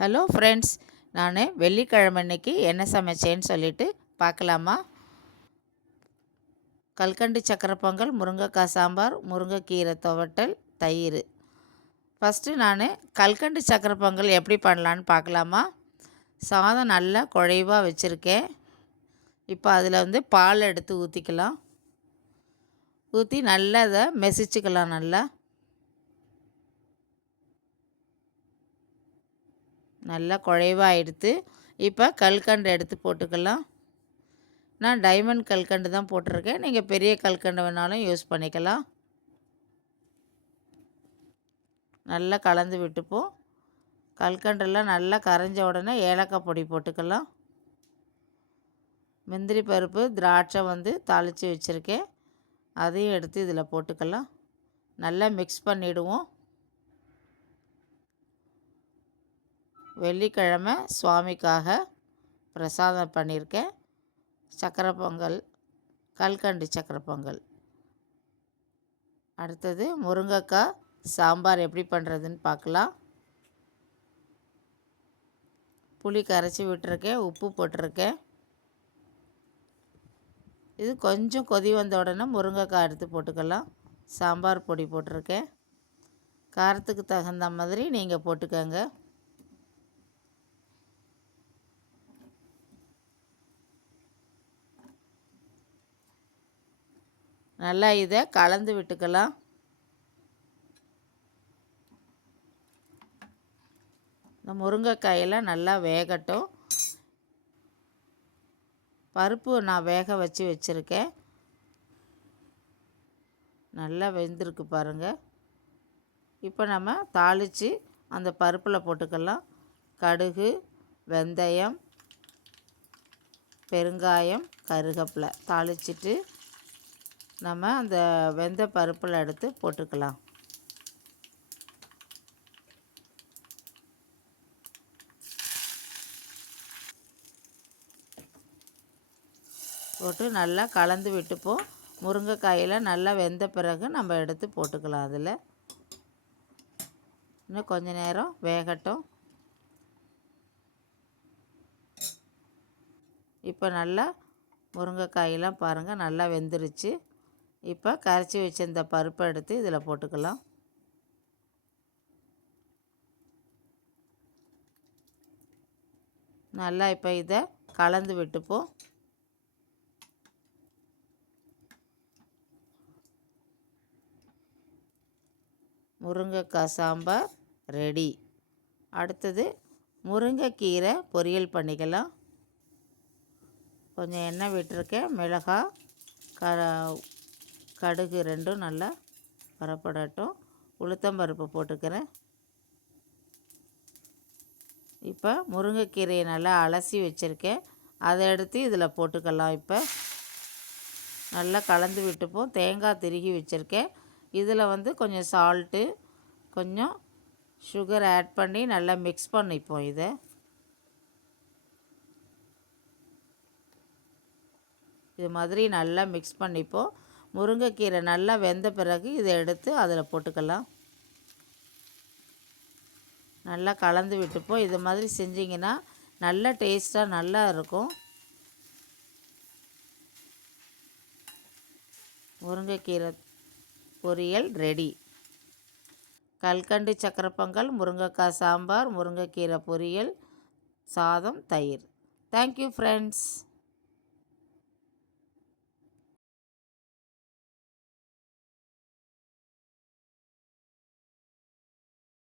Hello friends, நான் வெள்ளிக்கிழமை அன்னைக்கு என்ன சமைச்சேன்னு சொல்லிட்டு பார்க்கலாமா? கல்கண்டு சக்கரை பொங்கல், முருங்கைக்காய் சாம்பார், முருங்கைக்கீரை துவட்டல், தயிர். ஃபஸ்ட்டு நான் கல்கண்டு சக்கரை பொங்கல் எப்படி பண்ணலான்னு பார்க்கலாமா? சாதம் நல்லா குழைவாக வச்சுருக்கேன். இப்போ அதில் பால் எடுத்து ஊற்றிக்கலாம். ஊற்றி நல்லா அதை மெசிச்சுக்கலாம். நல்லா குழைவாக எடுத்து இப்போ கல்கண்டு எடுத்து போட்டுக்கலாம். நான் டைமண்ட் கல்கண்டு தான் போட்டிருக்கேன். நீங்கள் பெரிய கல்கண்டு வேணாலும் யூஸ் பண்ணிக்கலாம். நல்லா கலந்து விட்டுப்போம். கல்கண்டெல்லாம் நல்லா கரைஞ்ச உடனே ஏலக்காய் பொடி போட்டுக்கலாம். முந்திரி பருப்பு, திராட்சை தாளித்து வச்சுருக்கேன். அதையும் எடுத்து இதில் போட்டுக்கலாம். நல்லா மிக்ஸ் பண்ணிவிடுவோம். வெள்ளிக்கிழமை சுவாமிக்காக பிரசாதம் பண்ணியிருக்கேன். சக்கரை பொங்கல், கல்கண்டு சக்கரை பொங்கல். அடுத்தது முருங்கைக்காய் சாம்பார் எப்படி பண்ணுறதுன்னு பார்க்கலாம். புளி கரைச்சி விட்டுருக்கேன், உப்பு போட்டிருக்கேன். இது கொஞ்சம் கொதி வந்த உடனே முருங்கைக்காய் எடுத்து போட்டுக்கலாம். சாம்பார் பொடி போட்டிருக்கேன். காரத்துக்கு தகுந்த மாதிரி நீங்கள் போட்டுக்கோங்க. நல்லா இதை கலந்து விட்டுக்கலாம். இந்த முருங்கைக்காயெல்லாம் நல்லா வேகட்டும். பருப்பு நான் வேக வச்சுருக்கேன். நல்லா வெந்திருக்கு பாருங்கள். இப்போ நம்ம தாளித்து அந்த பருப்பில் போட்டுக்கலாம். கடுகு, வெந்தயம், பெருங்காயம், கருவேப்பிலை தாளிச்சிட்டு நம்ம அந்த வெந்த பருப்பில் எடுத்து போட்டுக்கலாம். போட்டு நல்லா கலந்து விட்டுப்போம். முருங்கைக்காயில் நல்லா வெந்த பிறகு நம்ம எடுத்து போட்டுக்கலாம். அதில் இன்னும் கொஞ்சம் நேரம் வேகட்டும். இப்போ நல்லா முருங்கைக்காயெல்லாம் பாருங்கள் நல்லா வெந்துருச்சு. இப்போ கரைச்சி வச்ச இந்த பருப்பை எடுத்து இதில் போட்டுக்கலாம். நல்லா இப்போ இதை கலந்து விட்டுப்போம். முருங்கைக்காய் சாம்பார் ரெடி. அடுத்தது முருங்கைக்கீரை பொரியல் பண்ணிக்கலாம். கொஞ்சம் எண்ணெய் விட்டுருக்கேன். மிளகாய், கடுகு ரெண்டும் நல்லா வரப்படட்டும். உளுத்தம்பருப்பு போட்டுக்கிறேன். இப்போ முருங்கைக்கீரையை நல்லா அலசி வச்சுருக்கேன். அதை எடுத்து இதில் போட்டுக்கலாம். இப்போ நல்லா கலந்து விட்டுப்போம். தேங்காய் திருகி வச்சுருக்கேன். இதில் கொஞ்சம் சால்ட்டு, கொஞ்சம் சுகர் ஆட் பண்ணி நல்லா மிக்ஸ் பண்ணிப்போம். இது மாதிரி நல்லா மிக்ஸ் பண்ணிப்போம். முருங்கைக்கீரை நல்லா வெந்த பிறகு இதை எடுத்து அதில் போட்டுக்கலாம். நல்லா கலந்து விட்டுப்போம். இது மாதிரி செஞ்சிங்கன்னா நல்ல டேஸ்ட்டாக நல்லா இருக்கும். முருங்கைக்கீரை பொரியல் ரெடி. கல்கண்டு சக்கரை பொங்கல், முருங்கைக்காய் சாம்பார், முருங்கைக்கீரை பொரியல், சாதம், தயிர். Thank you friends.